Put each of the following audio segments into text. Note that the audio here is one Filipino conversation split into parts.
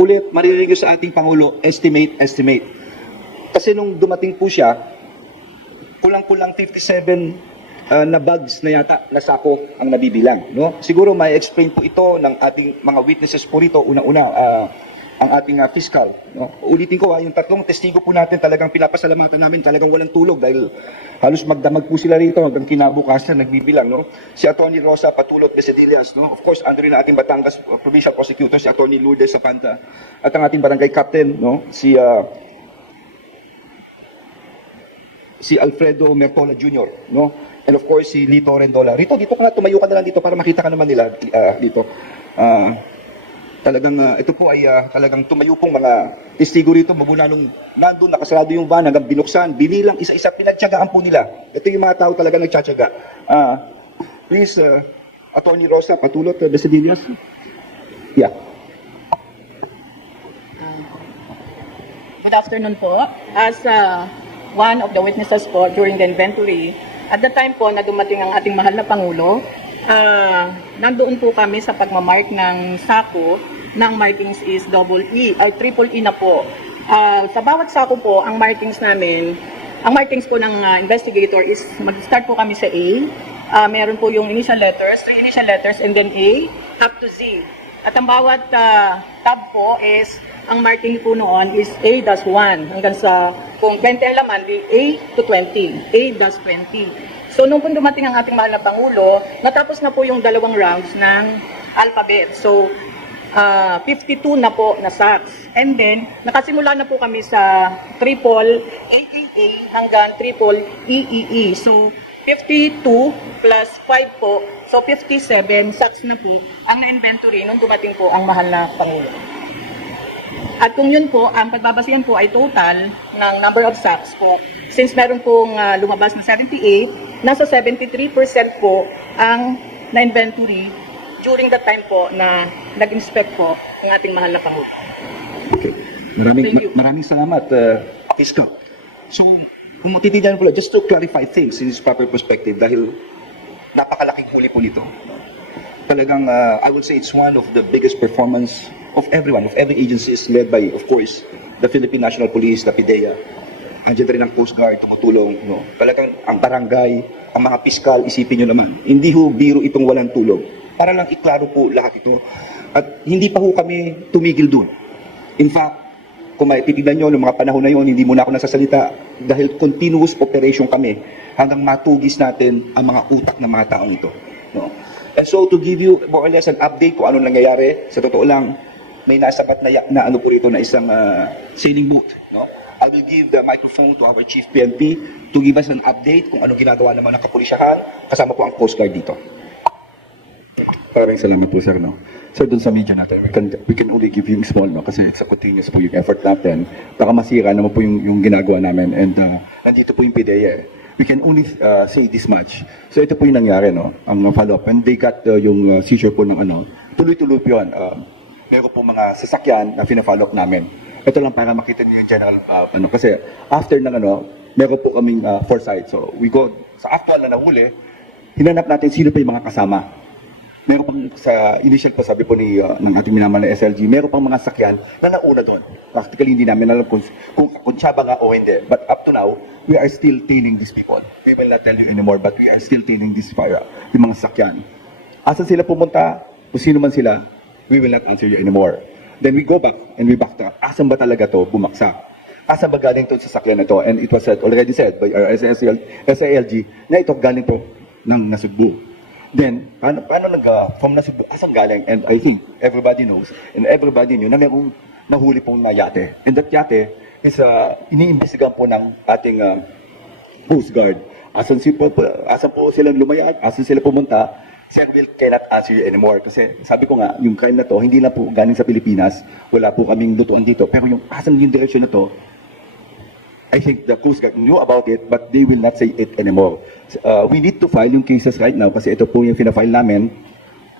ulit, maririnig sa ating Pangulo, estimate. Kasi nung dumating po siya, kulang-kulang 57 na bags na yata na sako ang nabibilang. No? Siguro may explain po ito ng ating mga witnesses po rito. Una-una, ang ating fiscal. No? Ulitin ko, yung tatlong testigo po natin talagang pinapasalamatan namin, talagang walang tulog dahil halos magdamag po sila rito hanggang kinabukasan nagbibilang. No? Si Atty. Rosa Patulot Pesedillas, no? Of course, ando rin ang ating Batangas Provincial Prosecutor, si Atty. Lourdes Zapanta, at ang ating barangay captain, no? Si Alfredo Mertola Jr., no? And of course, si Lito Rendola. Rito, dito ka na, tumayo ka na lang dito para makita ka naman nila dito. Talagang ito po ay talagang tumayo pong mga testigo rito mula nung nandun, nakasarado yung van hanggang binuksan, binilang isa-isa, pinagtyagaan po nila. Ito yung mga tao talaga nagtsatsaga. Please, Atty. Rosa Patulot Pesedillas. Yeah. Good afternoon po. As one of the witnesses po during the inventory, at the time po na dumating ang ating mahal na Pangulo, nandoon po kami sa pagmamark ng sako ng markings is triple E na po. Sa bawat sako po, ang markings po ng investigator is mag-start po kami sa A. Meron po yung initial letters, 3 initial letters, and then A up to Z. At ang bawat tab po is, ang marking po noon is A-1 hanggang sa, kung 20 ang laman, A to 20, A-20. So, nung po dumating ang ating mahal na Pangulo, natapos na po yung dalawang rounds ng alphabet. So, 52 na po na sacks. And then, nakasimula na po kami sa triple AAA hanggang triple EEE. So, 52 plus 5 po. So, 57 sacks na po ang na-inventory nung dumating po ang mahal na Pangulo. At kung yun po, ang pagbabasihan po ay total ng number of sacks po. Since meron pong lumabas na 78, nasa 73% po ang na-inventory during the time po na nag-inspect po ang ating mahal na Pangulo. Okay. Thank you. Maraming salamat, Iska. So, kung matitignan po, just to clarify things in its proper perspective, dahil napakalaking huli po nito. Talagang, I would say it's one of the biggest performance of everyone, of every agency is led by, of course, the Philippine National Police, the PIDEA. Andiyan rin ang Coast Guard, tumutulong. No? Talagang ang barangay, ang mga piskal, isipin nyo naman. Hindi ho biro itong walang tulog. Para lang iklaro po lahat ito. At hindi pa ho kami tumigil doon. In fact, kung titignan nyo, noong mga panahon na yun, hindi muna ako nasasalita dahil continuous operation kami hanggang matugis natin ang mga utak ng mga taong ito. No? And so, to give you more or less an update kung anong nangyayari, sa totoo lang, may nasabat na ano po rito na isang sailing boat. No? I will give the microphone to our Chief PNP to give us an update kung anong ginagawa naman ng kapulisyahan. Kasama po ang Coast Guard dito. Maraming salamat po, sir. No? Sir, dun sa media natin, we can only give you small, no? Kasi it's a continuous po yung effort natin. Baka masira naman po yung ginagawa namin. And nandito po yung PDEA. We can only say this much. So ito po yung nangyari, no? Ang follow-up. And they got yung seizure po ng ano. Tuloy-tuloy po yun. Meron po mga sasakyan na fina-follow up namin. Ito lang para makita niyo yung general, kasi after ng meron po kaming foresight. So we go, sa actual na nahuli, hinanap natin sino pa yung mga kasama. Meron pang sa initial po, sabi po ng ating minamahal na SLG, meron pang mga sakyan na nauna doon. Practically hindi namin alam kung siya ba nga o hindi. But up to now, we are still tailing these people. We will not tell you anymore, but we are still tailing this fire, yung mga sakyan. Asan sila pumunta, kung sino man sila, we will not answer you anymore. Then we go back and we backtrack. Asan ba talaga to bumagsak? Asan ba galing to sa sakyan na to? And it was already said by our SALG na ito galing to ng Nasugbu. Then, paano from Nasugbu, asan galing? And I think everybody knows, and everybody knew na mayroong nahuli pong na yate. And that yate is iniimbestigahan po ng ating Coast Guard. Asan po sila lumayag? Asan sila pumunta? Sir Will cannot answer you anymore. Kasi sabi ko nga, yung crime na to, hindi na po galing sa Pilipinas. Wala po kaming lutuan dito. Pero yung asan yung direksyon na to, I think the Coast Guard knew about it, but they will not say it anymore. We need to file yung cases right now kasi ito po yung fina-file namin.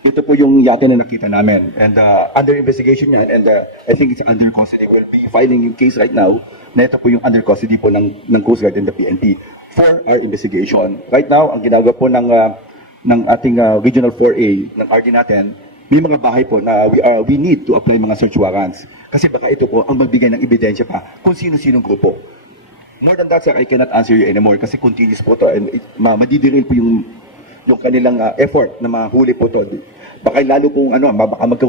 Ito po yung yate na nakita namin. And under investigation yan, and I think it's under custody. We'll be filing yung case right now na ito po yung under custody po ng Coast Guard and the PNP for our investigation. Right now, ang ginagawa po ng ating Regional 4A ng RD natin, may mga bahay po na we need to apply mga search warrants. Kasi baka ito po ang magbigay ng ebidensya pa kung sino-sinong grupo. More than that, sir, I cannot answer you anymore kasi continuous po to and madidiril po yung kanilang effort na mahuli po to. Baka lalo pong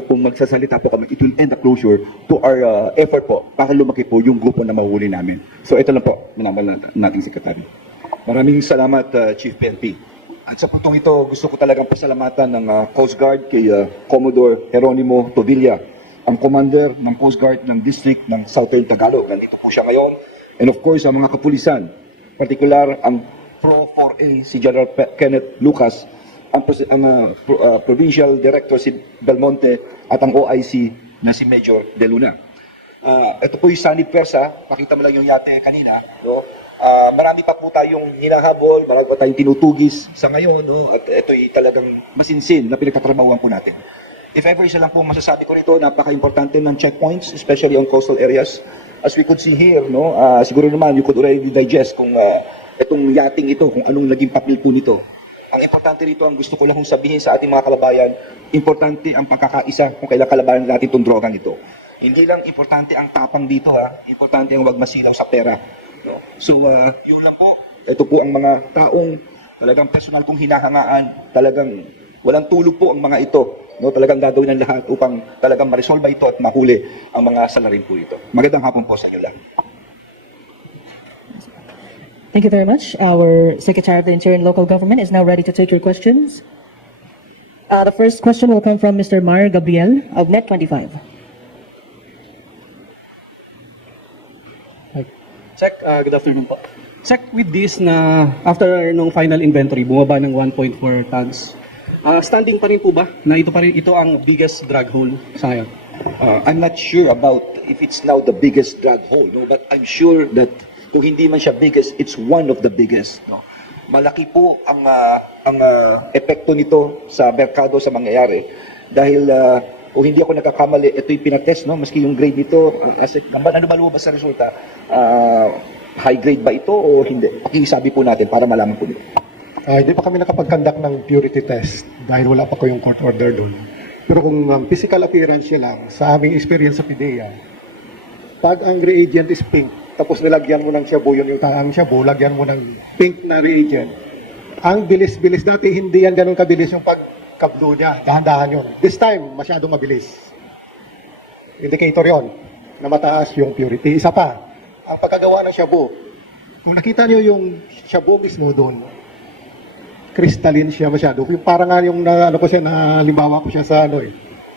kung magsasalita po kami, it will end the closure to our effort po para lumaki po yung grupo na mahuli namin. So ito lang po, minamahal nating sekretary. Maraming salamat, Chief PNP. At sa puntong ito, gusto ko talagang pasalamatan ng Coast Guard kay Commodore Jeronimo Tovilla, ang commander ng Coast Guard ng District ng Southern Tagalog. Nandito po siya ngayon. And of course, ang mga kapulisan, partikular ang Pro 4A si General Kenneth Lucas, ang Provincial Director si Belmonte at ang OIC na si Major De Luna. Ito po yung sanib pwersa, pakita mo lang yung yate kanina. No? Marami pa po tayong hinahabol, marami pa tayong tinutugis sa ngayon. No? At ito'y talagang masinsin na pinagtatrabahuan po natin. If ever isa lang po masasabi ko nito, napaka-importante ng checkpoints, especially on coastal areas. As we could see here, no, siguro naman you could already digest kung itong yating ito, kung anong naging papel po nito. Ang importante rito, ang gusto ko lang sabihin sa ating mga kababayan, importante ang pagkakaisa kung kailan kalabanan natin itong drogang ito. Hindi lang importante ang tapang dito, importante ang wag masilaw sa pera. No? So, yun lang po. Ito po ang mga taong talagang personal kong hinahangaan, talagang walang tulog po ang mga ito. No, talagang gagawin ng lahat upang talagang ma-resolve ito at mahuli ang mga salarin po ito. Magandang hapon po sa inyo lang. Thank you very much. Our Secretary of the Interior and Local Government is now ready to take your questions. The first question will come from Mr. Mar Gabriel of Net25. Sec, good afternoon po. Sec, with this na after nung final inventory, bumaba ng 1.4 tons. Standing pa rin po ba na ito ang biggest drug hole sa ngayon? I'm not sure about if it's now the biggest drug hole, no? But I'm sure that kung hindi man siya biggest, it's one of the biggest. No? Malaki po ang epekto nito sa merkado sa mangyayari. Dahil kung hindi ako nagkakamali, ito'y pinatest, no? Maski yung grade nito, ano ba lumabas sa resulta? High grade ba ito o hindi? Pakisabi po natin para malaman po nito. Hindi pa kami nakapag-conduct ng purity test dahil wala pa ko yung court order doon. Pero kung physical appearance niya lang, sa aming experience sa PIDEA, pag ang reagent is pink, tapos nilagyan mo ng shabu, yun yung ang shabu, lagyan mo ng pink na reagent, ang bilis-bilis dati, hindi yan ganun kabilis yung pagkablo niya, dahan-dahan yun. This time, masyadong mabilis. Indicator yon na mataas yung purity. Isa pa, ang pagkagawa ng shabu, kung nakita niyo yung shabu mismo doon, crystalline siya masyado. Yung parang nga yung nalimbawa ko siya sa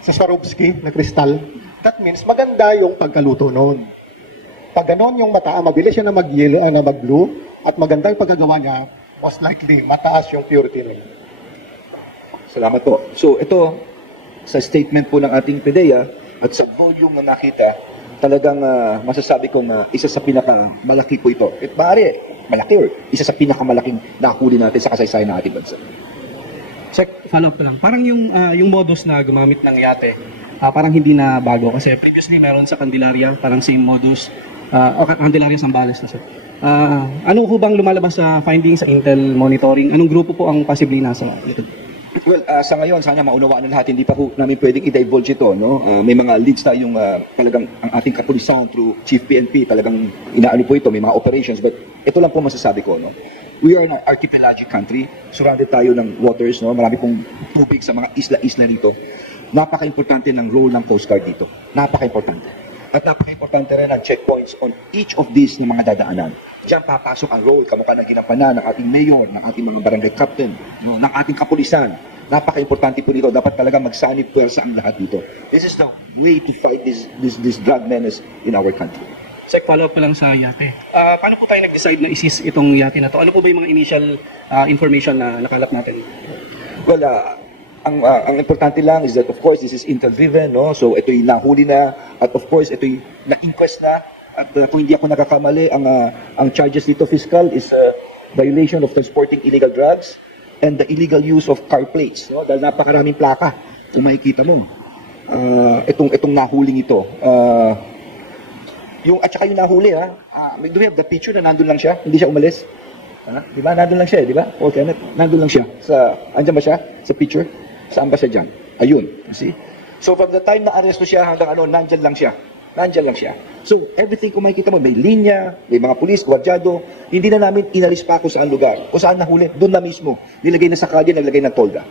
sa Swarovski na kristal. That means maganda yung pagkaluto noon. Pag ganon yung mata, mabilis siya na mag-yellow, na mag-blue, at maganda yung pagkagawa niya, most likely mataas yung purity nun. Salamat po. So ito, sa statement po ng ating PIDEA at sa volume na nakita, talagang masasabi kong isa sa pinakamalaki po ito. At maaari, malaki or isa sa pinakamalaking nakahuli natin sa kasaysayan ng ating bansa. Check, follow up lang. Parang yung modus na gumamit ng yate, parang hindi na bago. Kasi previously meron sa Candelaria, parang same modus. O Candelaria Zambales na sir. Ano ho bang lumalabas sa findings sa Intel monitoring? Anong grupo po ang possibly nasa ito? Well, sa ngayon, sana maunawaan na lahat, hindi pa namin pwedeng i-divulge ito. No? May mga leads tayong talagang ang ating kapulisan through Chief PNP, talagang inaano po ito, may mga operations. But ito lang po masasabi ko. No? We are an archipelagic country, surrounded tayo ng waters, no? Marami pong tubig sa mga isla-isla rito. Napaka-importante ng role ng Coast Guard dito. Napaka-importante. At napaka-importante rin ang checkpoints on each of these na mga dadaanan. Diyan papasok ang role, kamukha ng ginampanan ng ating mayor, ng ating mga barangay captain, no, ng ating kapulisan. Napaka-importante po dito. Dapat talaga magsanib puwersa ang lahat dito. This is the way to fight this drug menace in our country. Sec, follow up pa lang sa yate. Paano po tayo nag-decide na isis itong yate na to? Ano po ba yung mga initial information na nakalap natin? Well, ang importante lang is that of course this is Intel-driven, no? So ito'y nahuli na at of course ito'y na-inquest na at kung hindi ako nakakamali, ang charges dito fiscal is violation of transporting illegal drugs and the illegal use of car plates, no? Dahil napakaraming plaka kung makikita mo. Itong nahuling ito. At saka yung nahuli, do we have the picture na nandun lang siya? Hindi siya umalis? Di ba? Nandun lang siya, di ba? Okay, nandun lang siya. Andyan ba siya? Sa picture? Saan ba siya dyan? Ayun. See? So from the time na aresto siya hanggang nandyan lang siya. Nandyan lang siya. So, everything kung makikita mo, may linya, may mga pulis, gwardyado, hindi na namin inalis pa kung saan lugar. Kung saan nahuli, doon na mismo. Nilagay na sa kalye, nilagay ng tolda.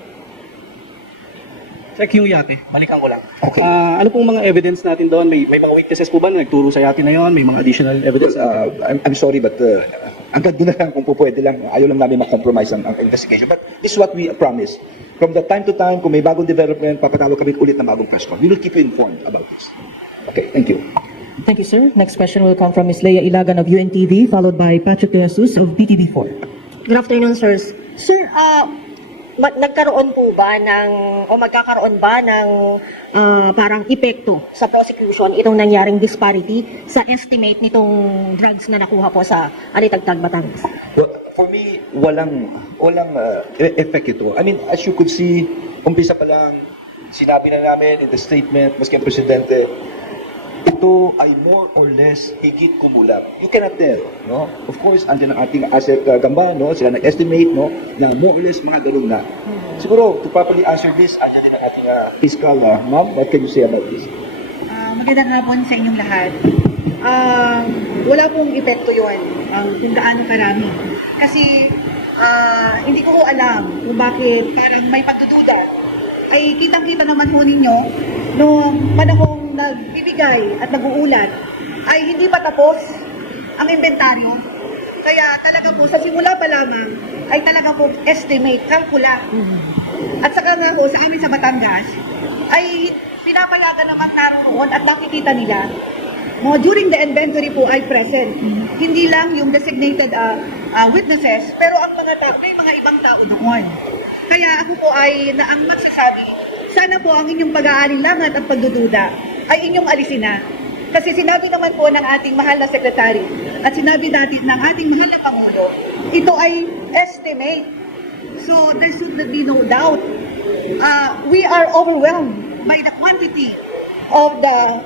Check yung yate, balikan ko lang. Okay. Ano pong mga evidence natin doon? May mga witnesses po ba na nagturo sa yate na yon? May mga additional evidence? I'm sorry, but hanggang doon na lang kung pwede lang. Ayaw lang namin mag-compromise ang investigation. But this is what we promise. From the time to time, kung may bagong development, papatawag kami ulit ng bagong press con. We will keep you informed about this. Okay, thank you. Thank you, sir. Next question will come from Ms. Leia Ilagan of UNTV, followed by Patrick De Jesus of PTV4. Good afternoon, sirs. Sir, nagkaroon po ba o magkakaroon ba ng parang epekto sa prosecution itong nangyaring disparity sa estimate nitong drugs na nakuha po sa Alitagtag, Batangas? Well, for me, walang effect ito. I mean, as you could see, umpisa pa lang, sinabi na namin in the statement, maski ang presidente, ito ay more or less higit kumulat. You cannot tell, no? Of course, andyan ang ating asset gamba, no? Sila nag-estimate, no? Na more or less mga ganun na. Siguro, to properly answer this, andyan din ang ating fiscal, ma'am. What can you say about this? Magandang hapon sa inyong lahat. Wala pong epekto yun, kung gaano karami. Kasi hindi ko alam kung bakit parang may pagdududa. Ay kitang-kita naman po ninyo noong panahong nagbibigay at nag-uulat ay hindi pa tapos ang inventaryo. Kaya talaga po sa simula pa lamang ay talaga po estimate, kalkula. At saka nga po sa amin sa Batangas ay pinapayagan naman naroon at nakikita nila during the inventory po ay present. Hindi lang yung designated witnesses, pero ang mga tao, may mga ibang tao doon. Kaya ako po ay ang magsasabi, sana po ang inyong pag-aalinlangan at pagdududa ay inyong alisin na. Kasi sinabi naman po ng ating mahal na sekretary at sinabi natin ng ating mahal na Pangulo, ito ay estimate. So there should be no doubt. We are overwhelmed by the quantity of the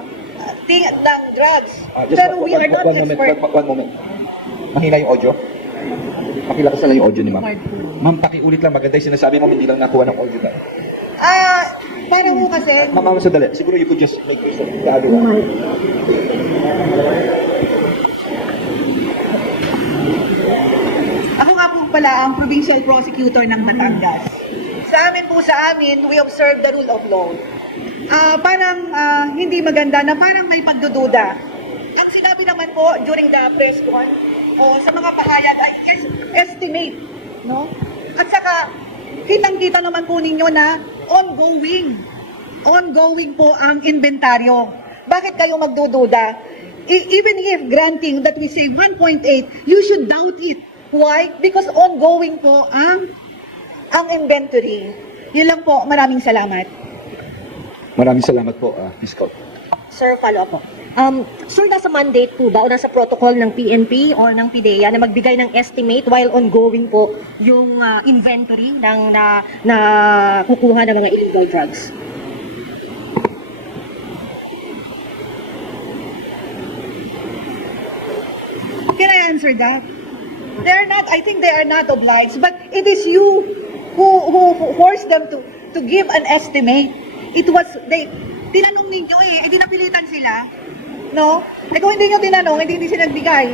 ng drugs. Pero we are not expert. One moment. Mahina yung audio. Pakilakas na lang yung audio ni ma'am. Ma'am, pakiulit lang. Maganda yung sinasabi mo, hindi lang nakuha ng audio na. Para po kasi, Ma'am, sandali. Siguro you could just make yourself gabi lang. ako nga po pala ang provincial prosecutor ng Batangas. Sa amin, we observe the rule of law. Parang hindi maganda na parang may pagdududa. Ang sinabi naman po during the press con o sa mga pahayag ay estimate, no? At saka kitang-kita naman po ninyo na ongoing po ang inventaryo. Bakit kayo magdududa? Even if granting that we say 1.8, you should doubt it. Why? Because ongoing po ang inventory. Yun lang po. Maraming salamat. Maraming salamat po, Ms. Colt. Sir, follow up po. Sir, nasa mandate po ba o nasa protocol ng PNP o ng PIDEA na magbigay ng estimate while ongoing po yung inventory ng na kukuha ng mga illegal drugs? Can I answer that? I think they are not obliged, but it is you who forced them to give an estimate. Tinanong ninyo di napilitan sila. No? Kung hindi nyo tinanong, hindi sila nagbigay.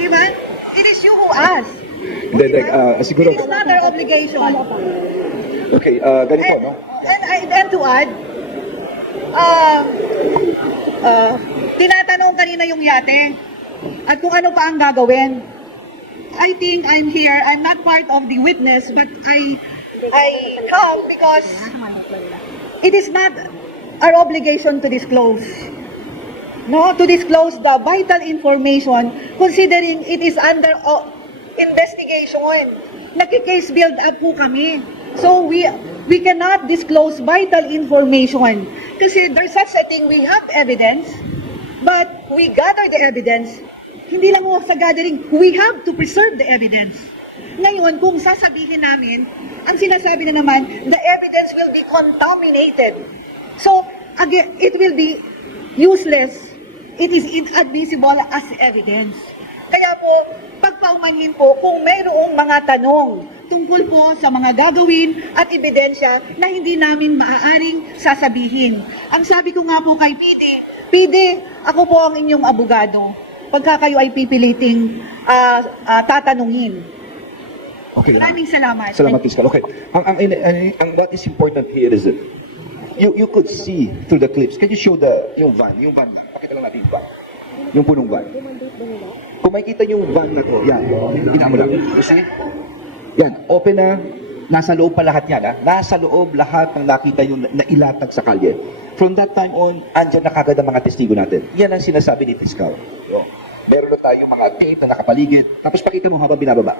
Di ba? It is you who asked. Siguro, It is not our obligation. okay, ganito, no? And to add, tinatanong kanina yung yate at kung ano pa ang gagawin. I think I'm here. I'm not part of the witness, but I come because it is not our obligation to disclose. No, to disclose the vital information considering it is under investigation. Nagki-case build up po kami. So we cannot disclose vital information kasi there's such a thing, we have evidence, but we gather the evidence. Hindi lang mo sa gathering, we have to preserve the evidence. Ngayon, kung sasabihin namin, ang sinasabi na naman, the evidence will be contaminated. So, again, it will be useless. It is inadmissible as evidence. Kaya po, pagpaumanhin po kung mayroong mga tanong tungkol po sa mga gagawin at ebidensya na hindi namin maaaring sasabihin. Ang sabi ko nga po kay PD, PD, ako po ang inyong abogado. Pagka kayo ay pipiliting tatanungin. Okay. Maraming salamat. Salamat, Fiscal. Okay. Ang what is important here is that you could see through the clips. Can you show yung van? Yung van na. Pakita lang natin yung van. Yung punong van. Kung makikita yung van na to, yan. Ina mo lang. You see? Yan. Open na. Nasa loob pa lahat yan. Ha? Nasa loob lahat ng nakita yung nailatag sa kalye. From that time on, andyan na kagad ang mga testigo natin. Yan ang sinasabi ni Fiscal. No? Meron na tayong mga tape na nakapaligid. Tapos pakita mo habang binababa.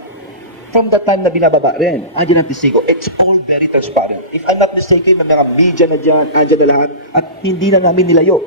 From that time na binababa rin, andyan ang testigo. It's all very transparent. If I'm not mistaken, may mga media na dyan, andyan na lahat, at hindi na namin nilayo.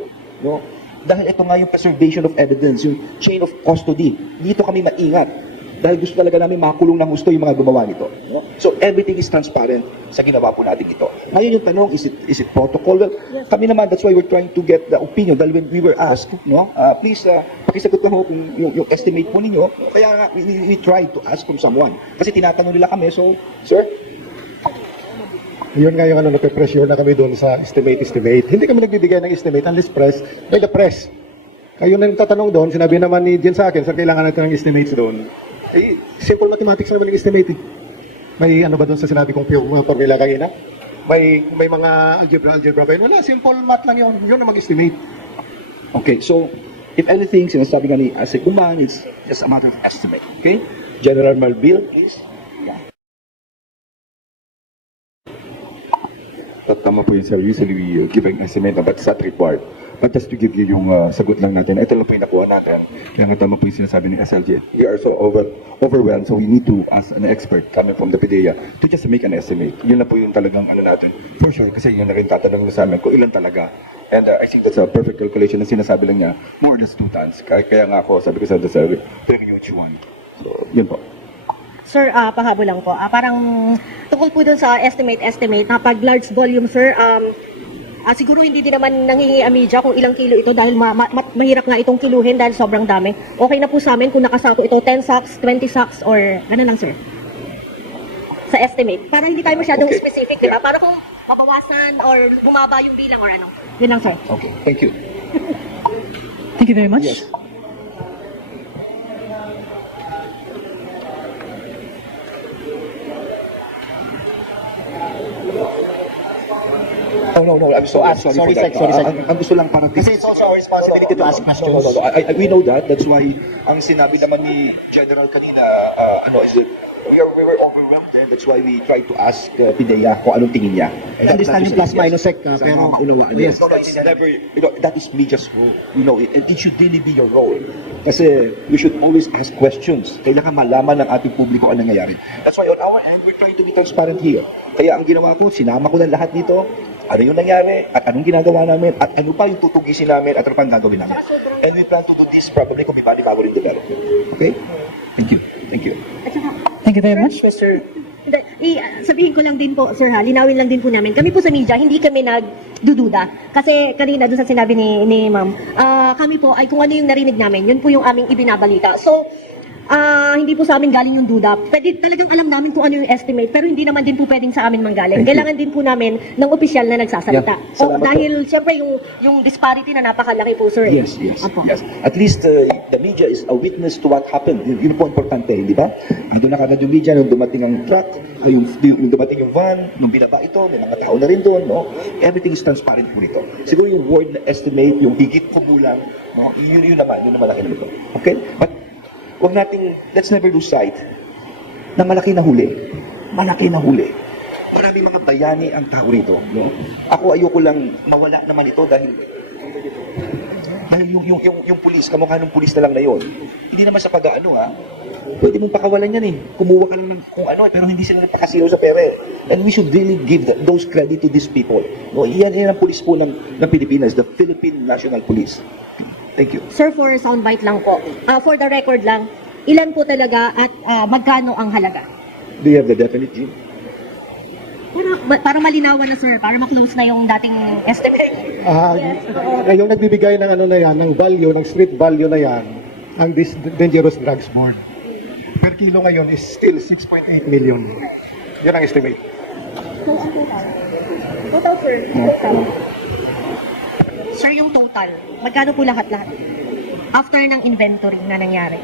No? Dahil ito nga yung preservation of evidence, yung chain of custody. Dito kami maingat. Dahil gusto talaga namin makulong ng gusto yung mga gumawa nito. No? So everything is transparent sa ginawa po natin ito. Ngayon yung tanong, is it protocol? Well, kami naman, that's why we're trying to get the opinion. Dahil when we were asked, no, please, pakisagot ko ho kung yung estimate po ninyo. Kaya nga, we tried to ask from someone. Kasi tinatanong nila kami, so, sir, Yun nga yung nape-pressure na kami doon sa estimate. Hindi kami nagbibigay ng estimate unless press by the press. Kayo na yung tatanong doon, sinabi naman ni Jen sa akin, sir, kailangan natin ng estimates doon. Eh, simple mathematics naman yung estimate eh. May ano ba doon sa sinabi kong mga formula kanina? May mga algebra ba yun? Wala, simple math lang yun. Yun na mag-estimate. okay, so, if anything, sinasabi nga ni Ase Kuman, it's just a matter of estimate. Okay? General Malbil, please. Tama po yun, sir. Usually we give an estimate, but it's not required. But just to give you yung sagot lang natin, ito lang po yung nakuha natin. Kaya nga tama po yung sinasabi ng SLJ. We are so overwhelmed, so we need to ask an expert coming from the PDEA to just make an estimate. Yun na po yung talagang ano natin. For sure, kasi yun na rin tatanong sa amin kung ilan talaga. And I think that's a perfect calculation na sinasabi lang niya, more or less 2 tons. Kaya nga ako, sabi ko sa very huge one. So, yun po. Sir, pahabol lang po. Parang tungkol po dun sa estimate na pag large volume, sir, siguro hindi din naman nanghingi ang media kung ilang kilo ito dahil mahirap nga itong kiluhin dahil sobrang dami. Okay na po sa amin kung nakasako ito 10 sacks, 20 sacks, or gano'n lang, sir. Sa estimate. Para hindi tayo masyadong Okay. specific, di ba? Para kung mabawasan or bumaba yung bilang or ano. Yun lang, sir. Okay, thank you. Thank you very much. Yes. No, I'm sorry for that. Ang gusto lang para Kasi it's also our responsibility to ask questions. No. We know that. That's why ang sinabi naman ni General kanina, we were overwhelmed. That's why we tried to ask PDEA kung anong tingin niya. Understanding plus minus sec, pero unawaan. yes. No, it's never, that is media's role. And it should really be your role. Kasi we should always ask questions. Kailangan malaman ng ating publiko ang nangyayari. That's why on our end, we're trying to be transparent here. Kaya ang ginawa ko, sinama ko ng lahat dito, ano yung nangyari, at anong ginagawa namin, at ano pa yung tutugisin namin, at ano pa ang gagawin namin. And we plan to do this probably kung may bago rin development. Okay? Thank you. Thank you. At saka, Thank you very much. sabihin ko lang din po, sir ha, linawin lang din po namin. Kami po sa media, hindi kami nagdududa. Kasi kanina doon sa sinabi ni ma'am, kami po ay kung ano yung narinig namin, yun po yung aming ibinabalita. So, hindi po sa amin galing yung duda. Pwede talagang alam namin kung ano yung estimate, pero hindi naman din po pwedeng sa amin manggaling. Thank you. Kailangan din po namin ng opisyal na nagsasalita. Yeah, salamat po. Dahil siyempre yung disparity na napakalaki po, sir. Yes. Apo. Yes. At least the media is a witness to what happened. Yun po importante, di ba? Ando na kagad yung media nung dumating ang truck, yung dumating yung van, nung binaba ito, may mga tao na rin doon, no? Everything is transparent po nito. Siguro yung word na estimate, yung higit kumulang, no? Yun naman ang nito. Okay? But wag nating, let's never lose sight na malaki na huli. Malaki na huli. Maraming mga bayani ang tao rito, no? Ako ayoko lang mawala naman ito dahil yung pulis, kamukha ng pulis na lang na yun. Hindi naman sa pag-ano pwede mong pakawalan yan Kumuha ka lang ng kung ano pero hindi sila nagpakasilaw sa pera And we should really give those credit to these people. No, yan ang pulis po ng Pilipinas, the Philippine National Police. Thank you. Sir, for soundbite lang po. For the record lang, ilan po talaga at magkano ang halaga? Do you have the definite, Jim? Para malinawan na, sir, para ma-close na yung dating estimate. Yung nagbibigay ng ano na yan, ng value, ng street value na yan, ang Dangerous Drugs Board. Per kilo ngayon is still 6.8 million. Yun ang estimate. So, ang total? Total, sir. Total. Sir, yung total. total? Magkano po lahat-lahat? After ng inventory na nangyari.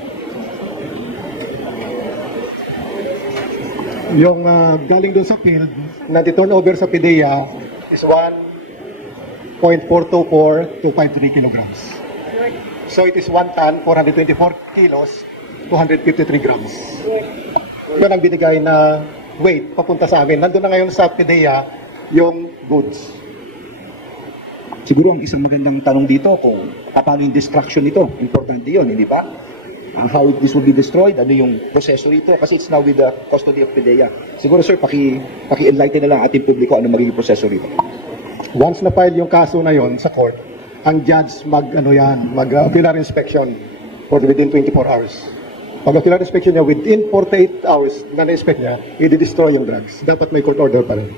Yung galing doon sa field, na turn over sa PIDEA is 1.424253 kilograms. So it is 1 ton, 424 kilos, 253 grams. Yun ang binigay na weight papunta sa amin. Nandun na ngayon sa PIDEA yung goods. Siguro ang isang magandang tanong dito kung paano yung destruction nito. Importante yun, hindi ba? How this will be destroyed, ano yung proseso rito, kasi it's now with the custody of PIDEA. Siguro sir, paki-enlighten na lang ating publiko ano magiging proseso rito. Once na file yung kaso na yon sa court, ang judge mag-ocular inspection for within 24 hours. Pag ocular inspection niya, within 48 hours na na-inspect niya, i-destroy yung drugs. Dapat may court order pa rin.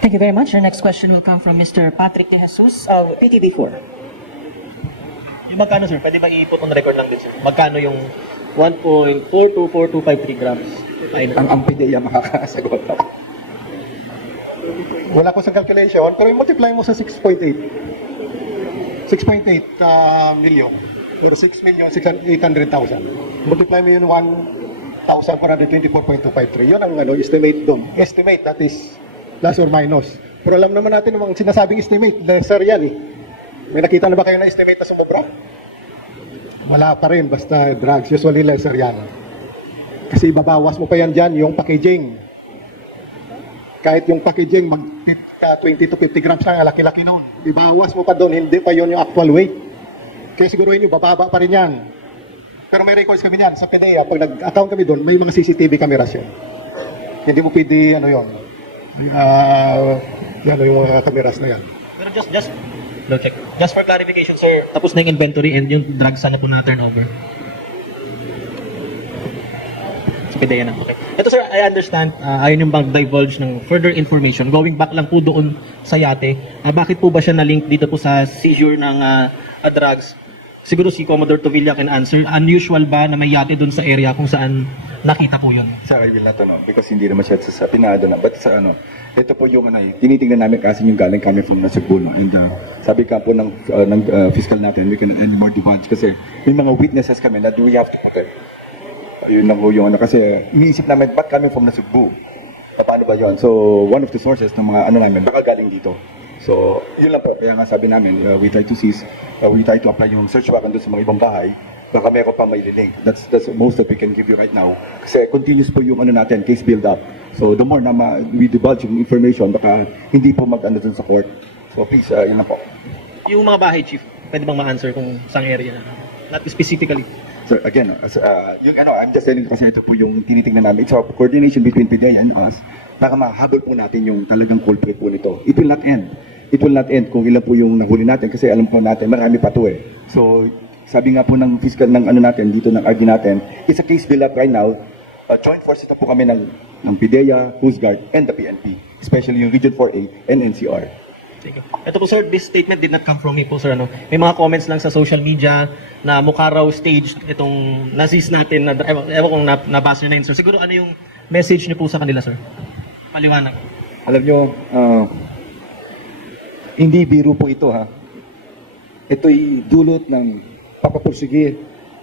Thank you very much. Our next question will come from Mr. Patrick De Jesus of PTV4. Yung magkano sir? Pwede ba i-put on record lang din sir? Magkano yung 1.424253 grams? Ang PIDEA makakasagot. Wala ko sa calculation, pero multiply mo sa 6.8. 6.8 million. Or 6,800,000. Multiply mo yun 1,424.253. Yun ang estimate doon. Estimate, that is plus or minus. Pero alam naman natin namang sinasabing estimate, lesser yan eh. May nakita na ba kayo na estimate na sumobra? Wala pa rin, basta drugs. Usually lesser yan. Kasi ibabawas mo pa yan dyan, yung packaging. Kahit yung packaging, 20 to 50 grams lang, laki-laki nun. Ibawas mo pa doon, hindi pa yun yung actual weight. Kaya siguruhin nyo, bababa pa rin yan. Pero may records kami yan sa PIDEA. Pag nag-account kami doon, may mga CCTV cameras yun. Hindi mo pwede, yun, yung mga cameras na yan. Pero just check. Just for clarification sir, tapos na yung inventory and yung drugs sana po na turnover. Sa PIDEA na. Okay. Ito sir, I understand, ayaw yung divulge ng further information. Going back lang po doon sa yate, bakit po ba siya na-link dito po sa seizure ng drugs? Siguro si Commodore Tovilla can answer. Unusual ba na may yate doon sa area kung saan nakita po yun? Sir, I will not because hindi naman siya sa pinado na. But sa ito po yung tinitingnan namin kasi yung galing kami from Cebu. No? And sabi ka po ng fiscal natin, we can end more divulge kasi may mga witnesses kami na do we have to protect. Yun lang po yung kasi iniisip namin, ba't kami from Cebu? Paano ba yun? So, one of the sources ng mga namin, baka galing dito. So, yun lang po. Kaya nga sabi namin, we try to seize, we try to apply yung search warrant doon sa mga ibang bahay. Baka meron pa may link. That's most that we can give you right now. Kasi continuous po yung natin, case build up. So, the more na we divulge yung information, baka hindi po mag-ano dun sa court. So, please, yun lang po. Yung mga bahay chief, pwede bang ma-answer kung saan area na? Not specifically. So, again, yung I'm just telling you kasi ito po yung tinitingnan namin. It's a coordination between PIDEA and us para mahabol po natin yung talagang culprit po nito. It will not end. It will not end kung ilan po yung nahuli natin kasi alam po natin, marami pa to eh. So, sabi nga po ng fiscal ng natin, dito ng RD natin, it's a case build up right now. Joint forces na po kami ng PIDEA, Coast Guard, and the PNP. Especially yung Region 4A and NCR. Sige. Ito po sir, this statement did not come from me po sir. May mga comments lang sa social media na mukha raw staged itong nazis natin. Ewan kung nabasa nyo na yun sir. Siguro ano yung message niyo po sa kanila sir? Paliwanag. Alam nyo, hindi biro po ito ha. Ito'y dulot ng papapursige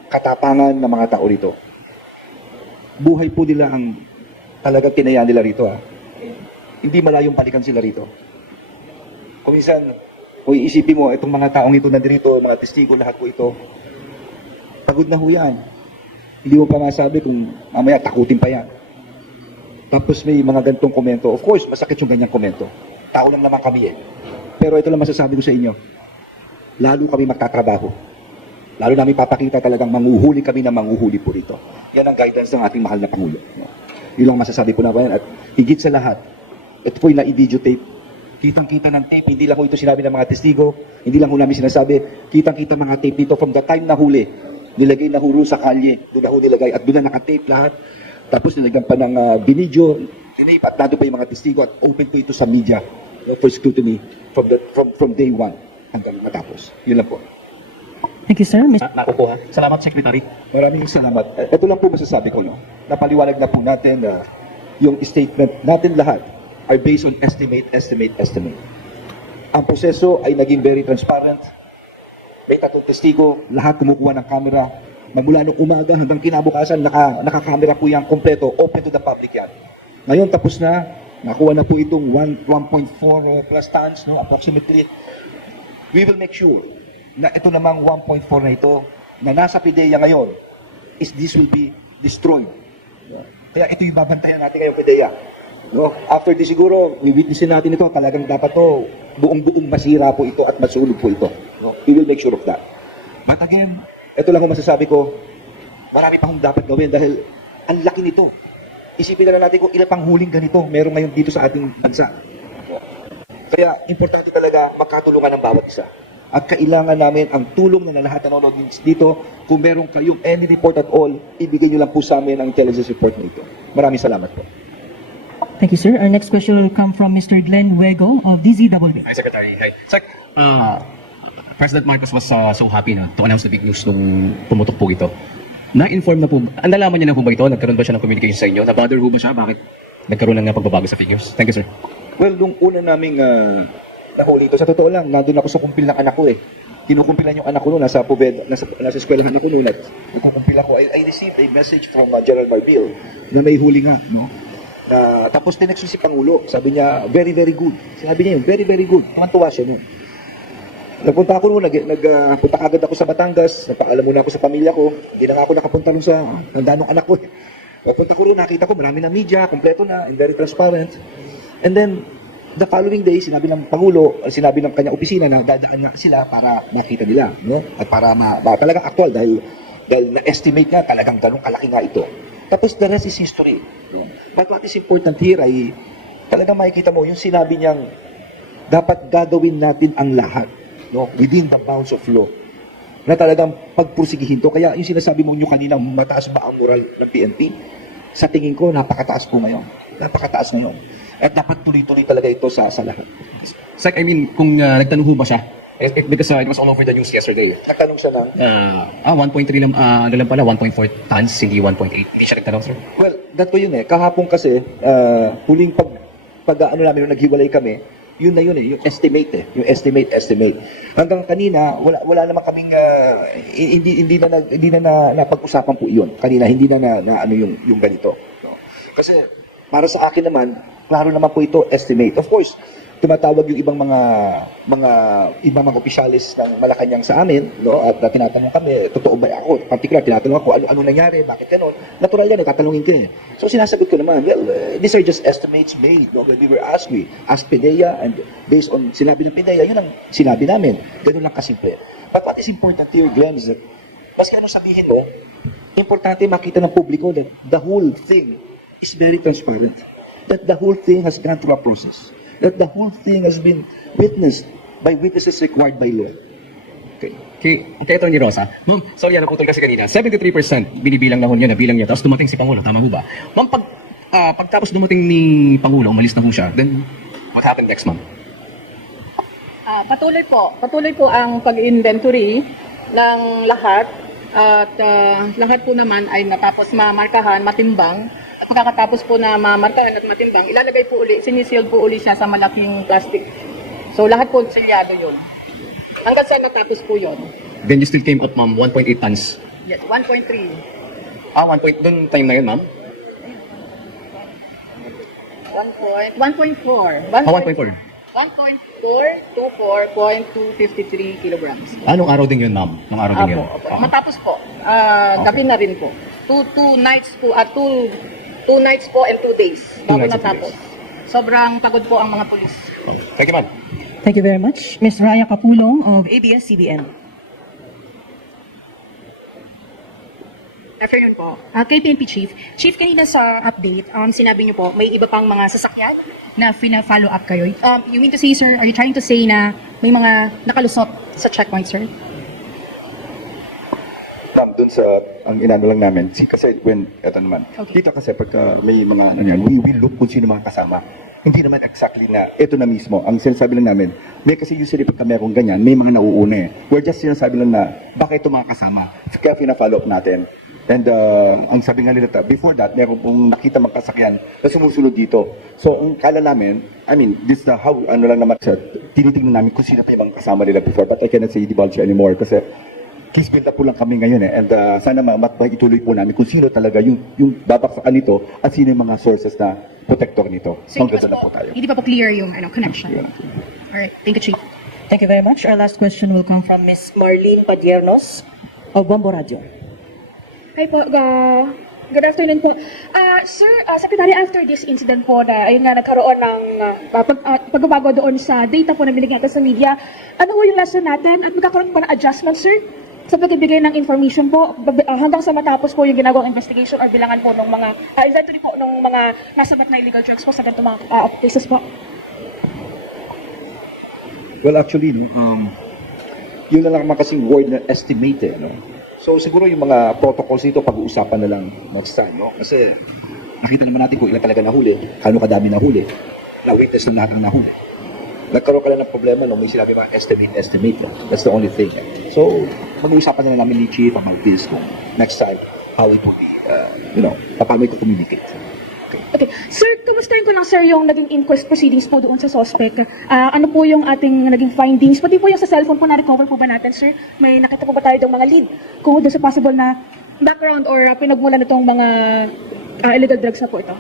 katapangan ng mga tao rito. Buhay po nila ang talagang tinayaan nila rito ha. Hindi malayong balikan sila rito. Kung minsan, kung iisipin mo, itong mga taong ito nandito, mga testigo, lahat po ito, pagod na ho yan. Hindi mo pa masabi kung mamaya takutin pa yan. Tapos may mga ganitong komento. Of course, masakit yung ganyang komento. Tao lang naman kami eh. Pero ito lang masasabi ko sa inyo. Lalo kami magtatrabaho. Lalo namin papakita talagang manguhuli kami na manguhuli po rito. Yan ang guidance ng ating mahal na Pangulo. Yun lang masasabi ko na ba yan. At higit sa lahat, ito po yung na-videotape. Kitang-kita ng tape, hindi lang ko ito sinabi ng mga testigo, hindi lang ko namin sinasabi, kitang-kita mga tape dito from the time na huli, nilagay na huro sa kalye, doon na ho nilagay, at doon na nakatape lahat, tapos nilagyan pa ng binidyo, tinape, at nado pa yung mga testigo, at open po ito sa media, for scrutiny, from day one, hanggang matapos. Yun lang po. Thank you, sir. Nakukuha. Salamat, Secretary. Maraming salamat. Ito lang po masasabi ko, no? Napaliwanag na po natin yung statement natin lahat are based on estimate. Ang proseso ay naging very transparent. May 3 testigo, lahat kumukuha ng camera. Magmula nung umaga hanggang kinabukasan, nakakamera po yan kompleto, open to the public yan. Ngayon tapos na, nakuha na po itong 1.4 plus tons, no, approximately. We will make sure na ito namang 1.4 na ito, na nasa PIDEA ngayon, this will be destroyed. Kaya ito yung babantayan natin ngayon PIDEA. No? After this siguro, witnessin natin ito, talagang dapat to buong masira po ito at masunog po ito. No? We will make sure of that. But again, ito lang ang masasabi ko, marami pa akong dapat gawin dahil ang laki nito. Isipin na natin kung ilan pang huling ganito meron ngayon dito sa ating bansa. Kaya importante talaga magkatulungan ng bawat isa. At kailangan namin ang tulong ng lahat na nanonood dito. Kung meron kayong any report at all, ibigay nyo lang po sa amin ang intelligence report na ito. Maraming salamat po. Thank you, sir. Our next question will come from Mr. Glenn Wego of DZW. Hi, Secretary. Hi. Sec, President Marcos was so happy to announce the big news nung pumutok po ito. Na-inform na po, ang nalaman niya na po ba ito? Nagkaroon ba siya ng communication sa inyo? Na-bother po ba siya? Bakit nagkaroon na pagbabago sa figures? Thank you, sir. Well, nung una naming nahuli ito, sa totoo lang, nandun ako sa kumpil ng anak ko eh. Kinukumpilan yung anak ko noon, nasa eskwelahan ako noon at kukumpil ako. I received a message from General Marbil na may huli nga, no? Na, tapos tinexto si Pangulo, sabi niya, very, very good. Sabi niya yun, very, very good. Tumantuwa siya noon. Nagpunta ako noon, nagpunta agad ako sa Batangas, nagpaalam muna ako sa pamilya ko, hindi na nga ako nakapunta noon sa tandaan ng anak ko. Nagpunta ko roon, nakita ko marami ng media, kompleto na, and very transparent. And then, the following day, sinabi ng Pangulo, sinabi ng kanyang opisina na dadaan na sila para makita nila, no? At para talagang actual dahil na-estimate nga talagang ganun kalaki nga ito. Tapos the rest is history. No? But what is important here ay talagang makikita mo yung sinabi niyang dapat gagawin natin ang lahat, no? Within the bounds of law. Na talagang pagpursigihin to. Kaya yung sinasabi mo nyo kanina, mataas ba ang moral ng PNP? Sa tingin ko, napakataas po ngayon. Napakataas ngayon. At dapat tuloy-tuloy talaga ito sa lahat. Sec, I mean, kung nagtanong ho ba siya? Because it was all over the news yesterday. Nagtanong siya ng 1.3 lang, ano lang pala, 1.4 tons, hindi 1.8. Hindi siya nagtanong, sir. Well, that ko yun eh. Kahapon kasi, huling ano namin, nung naghiwalay kami, yun na yun eh, yung estimate eh. Yung estimate. Hanggang kanina, wala naman kaming, hindi na napag-usapan po yun. Kanina, hindi na ano yung ganito. No? Kasi, para sa akin naman, klaro naman po ito, estimate. Of course, tumatawag yung ibang mga opisyalis ng Malacanang sa amin, no? At tinatanong kami, totoo ba ako? Particular, tinatanong ako, ano nangyari? Bakit gano'n? Natural yan, tatanungin ko eh. So sinasagot ko naman, well, these are just estimates made, no? When we were asked, we asked PIDEA, and based on sinabi ng PIDEA, yun ang sinabi namin. Ganun lang kasimple. But what is important here, Glenn, is that, maski anong sabihin mo, importante makita ng publiko that the whole thing is very transparent. That the whole thing has gone through a process. That the whole thing has been witnessed by witnesses required by law. Okay. Kaya ito ni Rosa. Ma'am, sorry, naputol kasi kanina. 73% binibilang na ho niya, nabilang niya. Tapos dumating si Pangulo, tama ho ba? Ma'am, pagtapos dumating ni Pangulo, umalis na ho siya, then what happened next, ma'am? Patuloy po ang pag-inventory ng lahat. At lahat po naman ay natapos mamarkahan, matimbang. At pagkakatapos po na mamarkahan at matimbang, ilalagay po uli, sinisild po uli siya sa malaking plastic. So lahat po silyado yun. Hanggang sa natapos po yun. Then you still came up, ma'am, 1.8 tons. Yes, 1.3. 1 doon time na yun, ma'am? 1.4. 1.424.253 kilograms. Anong araw din yun, ma'am? Anong araw din yun? Opo. Matapos po. Gabi na rin po. Two nights po and 2 days bago nights and 2 natapos. Sobrang pagod po ang mga pulis. Thank you, ma'am. Thank you very much. Ms. Raya Capulong of ABS-CBN. Afternoon po. Kay PNP Chief. Chief, kanina sa update, sinabi niyo po, may iba pang mga sasakyan na fina-follow up kayo. You mean to say, sir, are you trying to say na may mga nakalusot sa checkpoint, sir? Ma'am, dun sa, ang inano lang namin, kasi eto naman, Okay. dito kasi pagka may mga, we will look kung sino mga kasama. Hindi naman exactly na, ito na mismo, ang sinasabi lang namin, may kasi usually pagka merong ganyan, may mga nauuna eh. We're just sinasabi lang na, baka ito mga kasama, kaya pina-follow up natin. And ang sabi nga nila, before that, meron pong nakita mga kasakyan na sumusunod dito. So, ang kala namin, I mean, this is how, ano lang naman, tinitingnan namin kung sino pa yung mga kasama nila before, but I cannot say divulge anymore kasi case build up po lang kami ngayon eh. And sana ituloy po namin kung sino talaga yung babaksakan nito at sino yung mga sources na protector nito. So, Hanggang doon na po tayo. hindi pa po clear yung connection. Alright, thank you, Chief. Thank you very much. Our last question will come from Ms. Marlene Padiernos of Bombo Radio. Hi po, good afternoon po. Sir, Secretary, after this incident po na ayun nga nagkaroon ng pagbabago doon sa data po na binigyan natin sa media, ano po yung lesson natin at magkakaroon po ng adjustment, sir, sa pagbibigay ng information po hanggang sa matapos po yung ginagawang investigation or bilangan po ng mga inventory po ng mga nasabat na illegal drugs po sa ganitong mga cases po? Well, actually, yun na lang naman kasing word na estimate, no? So siguro yung mga protocols nito pag-uusapan na lang next time, no? Kasi nakita naman natin kung ilan talaga nahuli, kano kadami nahuli, na-witness na lahat ang nahuli. Nagkaroon ka lang ng problema nung may sinabi mga estimate. No? That's the only thing. So mag-uusapan na lang namin ni Chief about this kung next time how it will be, paano ito communicate. Okay. Sir, kamustahin ko lang, sir, yung naging inquest proceedings po doon sa suspect. Ano po yung ating naging findings? Pati po yung sa cellphone po na-recover po ba natin, sir? May nakita po ba tayo ng mga lead? Kung doon sa possible na background or pinagmulan nitong mga illegal drugs na po ito?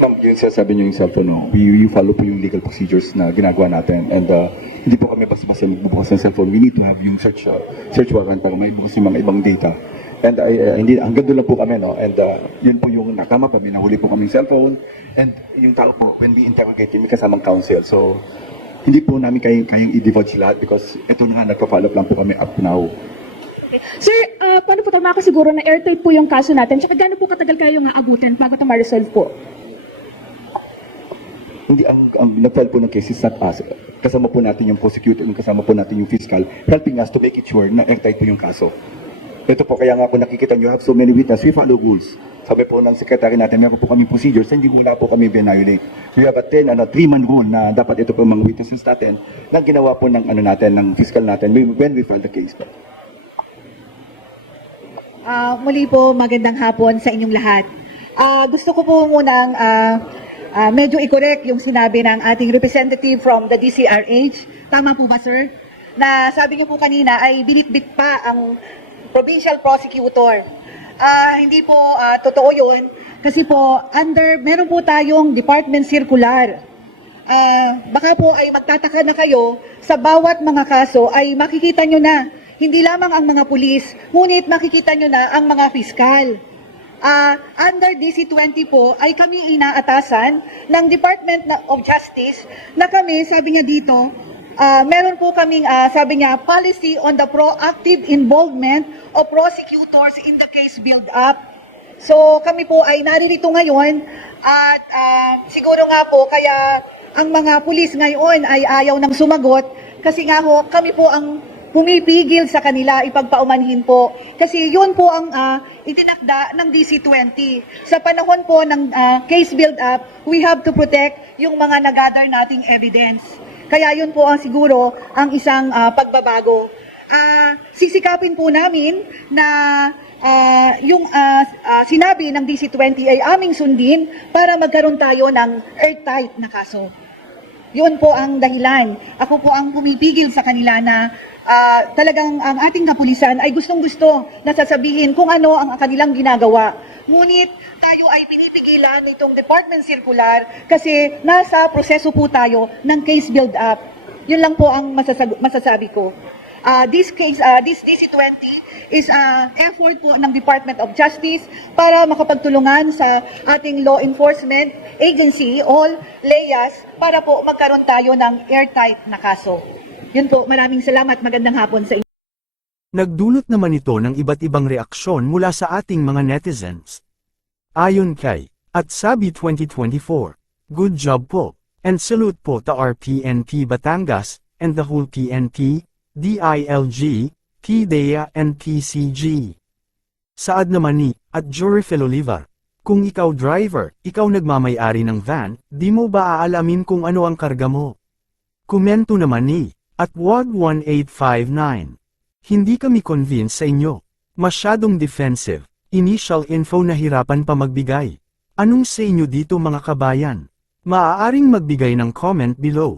Ma'am, yung sinasabi niyo yung cellphone, no? We follow po yung legal procedures na ginagawa natin. And hindi po kami basta-basta magbubukas ng cellphone. We need to have yung search warrant para may bukas yung mga ibang data. And hindi, hanggang doon lang po kami, no? And yun po yung nakama pa, nahuli po kami yung cellphone. And yung tao po, when we interrogate yun, may kasamang counsel. So, hindi po namin kayang i-divulge lahat because ito na nga, nagpa-follow up lang po kami up now. Okay. Sir, paano po tayo makasiguro na airtight po yung kaso natin? Tsaka gaano po katagal kayo nga abutin bago ito ma-resolve po? Hindi, ang nag-file po ng case is not us. Kasama po natin yung prosecutor, kasama po natin yung fiscal, helping us to make it sure na airtight po yung kaso. Ito po, kaya nga po nakikita nyo, have so many witnesses, we follow rules. Sabi po ng secretary natin, meron po kami procedures, hindi muna po kami violate. We have a 3-man rule na dapat ito po mga witnesses natin na ginawa po ng natin, ng fiscal natin when we file the case. Muli po, magandang hapon sa inyong lahat. Gusto ko po munang medyo i-correct yung sinabi ng ating representative from the DCRH. Tama po ba, sir? Na sabi niyo po kanina ay binitbit pa ang provincial prosecutor. Hindi po totoo yun. Kasi po, meron po tayong department circular. Baka po ay magtataka na kayo, sa bawat mga kaso ay makikita nyo na, hindi lamang ang mga pulis, ngunit makikita nyo na ang mga fiskal. Under DC-20 po ay kami inaatasan ng Department of Justice na kami, sabi niya dito, meron po kaming, sabi niya, policy on the proactive involvement of prosecutors in the case build-up. So kami po ay naririto ngayon at siguro nga po kaya ang mga pulis ngayon ay ayaw nang sumagot kasi nga ho, kami po ang pumipigil sa kanila, ipagpaumanhin po. Kasi yun po ang itinakda ng DC-20. Sa panahon po ng case build-up, we have to protect yung mga nag-gather nating evidence. Kaya yun po ang siguro ang isang pagbabago. Sisikapin po namin na yung sinabi ng DC-20 ay aming sundin para magkaroon tayo ng airtight na kaso. Yun po ang dahilan. Ako po ang pumipigil sa kanila na talagang ang ating kapulisan ay gustong-gusto na sasabihin kung ano ang kanilang ginagawa. Ngunit tayo ay pinipigilan nitong department circular kasi nasa proseso po tayo ng case build-up. Yun lang po ang masasabi ko. This DC-20 is effort po ng Department of Justice para makapagtulungan sa ating law enforcement agency, all LEAs, para po magkaroon tayo ng airtight na kaso. Yun po, maraming salamat. Magandang hapon sa inyo. Nagdulot naman ito ng iba't ibang reaksyon mula sa ating mga netizens. Ayon kay, at Sabi 2024, good job po, and salute po to our PNP Batangas, and the whole PNP, DILG, PDEA and PCG. Saad naman ni, at Jorifel Olivar, kung ikaw driver, ikaw nagmamayari ng van, di mo ba aalamin kung ano ang karga mo? Komento naman ni, At WAD 1859. Hindi kami convinced sa inyo. Masyadong defensive. Initial info na hirapan pa magbigay. Anong sa inyo dito mga kabayan? Maaaring magbigay ng comment below.